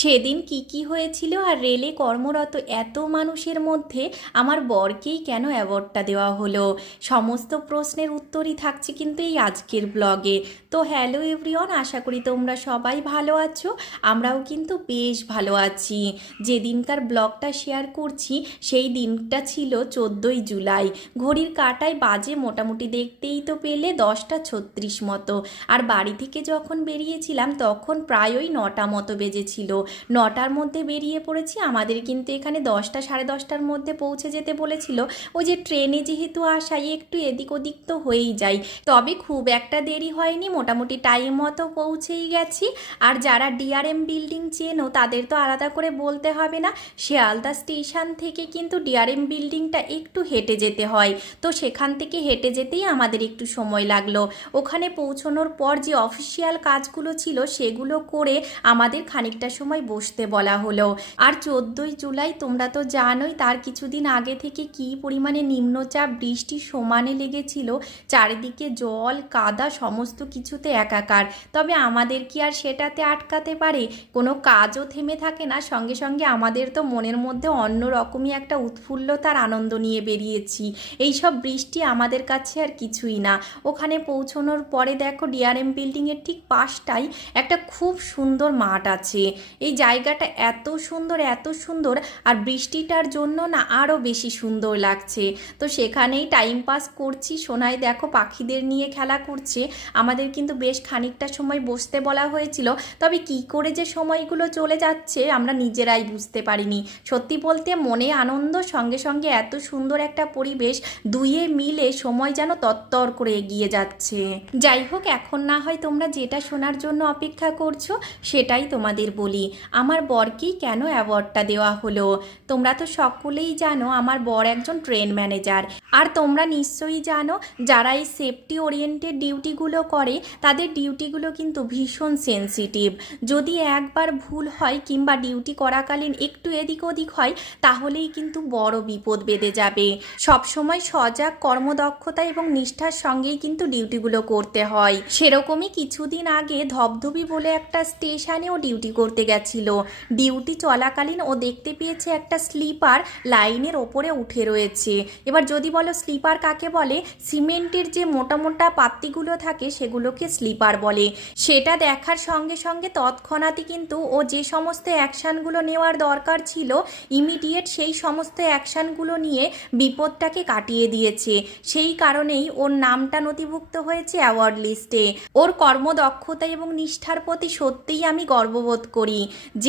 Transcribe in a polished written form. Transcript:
সেদিন কি হয়েছিল আর রেলে কর্মরত এত মানুষের মধ্যে আমার বরকেই কেন অ্যাওয়ার্ডটা দেওয়া হলো, সমস্ত প্রশ্নের উত্তরই থাকছে কিন্তু এই আজকের ব্লগে। তো হ্যালো এভরিওয়ান, আশা করি তোমরা সবাই ভালো আছো। আমরাও কিন্তু বেশ ভালো আছি। যেদিনকার ব্লগটা শেয়ার করছি সেই দিনটা ছিল 14ই জুলাই। ঘড়ির কাঁটায় বাজে মোটামুটি দেখতেই তো পেলে 10টা 36 মতো। আর বাড়ি থেকে যখন বেরিয়েছিলাম তখন প্রায়ই 9টা মতো বেজেছিল। 9টার মধ্যে বেরিয়ে পড়েছি। আমাদের কিন্তু এখানে 10টা সাড়ে 10টার মধ্যে পৌঁছে যেতে বলেছিল। ওই যে ট্রেনে যেহেতু আসাই একটু এদিক ওদিক তো হয়েই যায়, তবে খুব একটা দেরি হয়নি, মোটামুটি টাইম মতো পৌঁছেই গেছি। আর যারা ডিআরএম বিল্ডিং চেনো তাদের তো আলাদা করে বলতে হবে না, শিয়ালদা স্টেশন থেকে কিন্তু ডিআরএম বিল্ডিংটা একটু হেঁটে যেতে হয়। তো সেখান থেকে হেঁটে যেতেই আমাদের একটু সময় লাগলো। ওখানে পৌঁছানোর পর যে অফিসিয়াল কাজগুলো ছিল সেগুলো করে আমাদের খানিকটা সময় বসতে বলা হলো। আর 14ই জুলাই তোমরা তো জানোই, তার কিছুদিন আগে থেকে কি পরিমাণে নিম্নচাপ বৃষ্টি সমানে লেগেছিল, চারিদিকে জল কাদা সমস্ত কিছুতে একাকার। তবে আমাদের কি আর সেটাতে আটকাতে পারে? কোনো কাজও থেমে থাকে না, সঙ্গে সঙ্গে আমাদের তো মনের মধ্যে অন্যরকমই একটা উৎফুল্লতার আনন্দ নিয়ে বেরিয়েছি। এইসব বৃষ্টি আমাদের কাছে আর কিছুই না। ওখানে পৌঁছানোর পরে দেখো ডিআরএম বিল্ডিংয়ের ঠিক পাশটাই একটা খুব সুন্দর মাঠ আছে। এই জায়গাটা এত সুন্দর এত সুন্দর, আর বৃষ্টিটার জন্য না আরও বেশি সুন্দর লাগছে। তো সেখানেই টাইম পাস করছি। সোনাই দেখো পাখিদের নিয়ে খেলা করছে। আমাদের কিন্তু বেশ খানিকটা সময় বসতে বলা হয়েছিল, তবে কি করে যে সময়গুলো চলে যাচ্ছে আমরা নিজেরাই বুঝতে পারিনি। সত্যি বলতে মনে আনন্দ, সঙ্গে সঙ্গে এত সুন্দর একটা পরিবেশ, দুইয়ে মিলে সময় যেন তত্তর করে এগিয়ে যাচ্ছে। যাই হোক, এখন না হয় তোমরা যেটা শোনার জন্য অপেক্ষা করছো সেটাই তোমাদের বলি। আমার বরকেই কেন অ্যাওয়ার্ডটা দেওয়া হলো? তোমরা তো সকলেই জানো আমার বর একজন ট্রেন ম্যানেজার। আর তোমরা নিশ্চয়ই জানো যারা এই সেফটি ওরিয়েন্টেড ডিউটিগুলো করে তাদের ডিউটিগুলো কিন্তু ভীষণ সেন্সিটিভ। যদি একবার ভুল হয় কিংবা ডিউটি করাকালীন একটু এদিক ওদিক হয় তাহলেই কিন্তু বড় বিপদ বেঁধে যাবে। সবসময় সজাগ, কর্মদক্ষতা এবং নিষ্ঠার সঙ্গেই কিন্তু ডিউটিগুলো করতে হয়। সেরকমই কিছুদিন আগে ধবধবি বলে একটা স্টেশনেও ডিউটি করতে গেছিল। ডিউটি চলাকালীন ও দেখতে পেয়েছে একটা স্লিপার লাইনের ওপরে উঠে রয়েছে। এবার যদি বলো স্লিপার কাকে বলে, সিমেন্টের যে মোটা মোটা পাত্তিগুলো থাকে সেগুলোকে স্লিপার বলে। সেটা দেখার সঙ্গে সঙ্গে তৎক্ষণাৎই কিন্তু ও যে সমস্ত অ্যাকশানগুলো নেওয়ার দরকার ছিল ইমিডিয়েট সেই সমস্ত অ্যাকশানগুলো নিয়ে বিপদটাকে কাটিয়ে দিয়েছে। সেই কারণেই ওর নামটা নথিভুক্ত হয়েছে অ্যাওয়ার্ড লিস্টে। ওর কর্মদক্ষতা এবং নিষ্ঠার প্রতি সত্যিই আমি গর্ববোধ করি। যে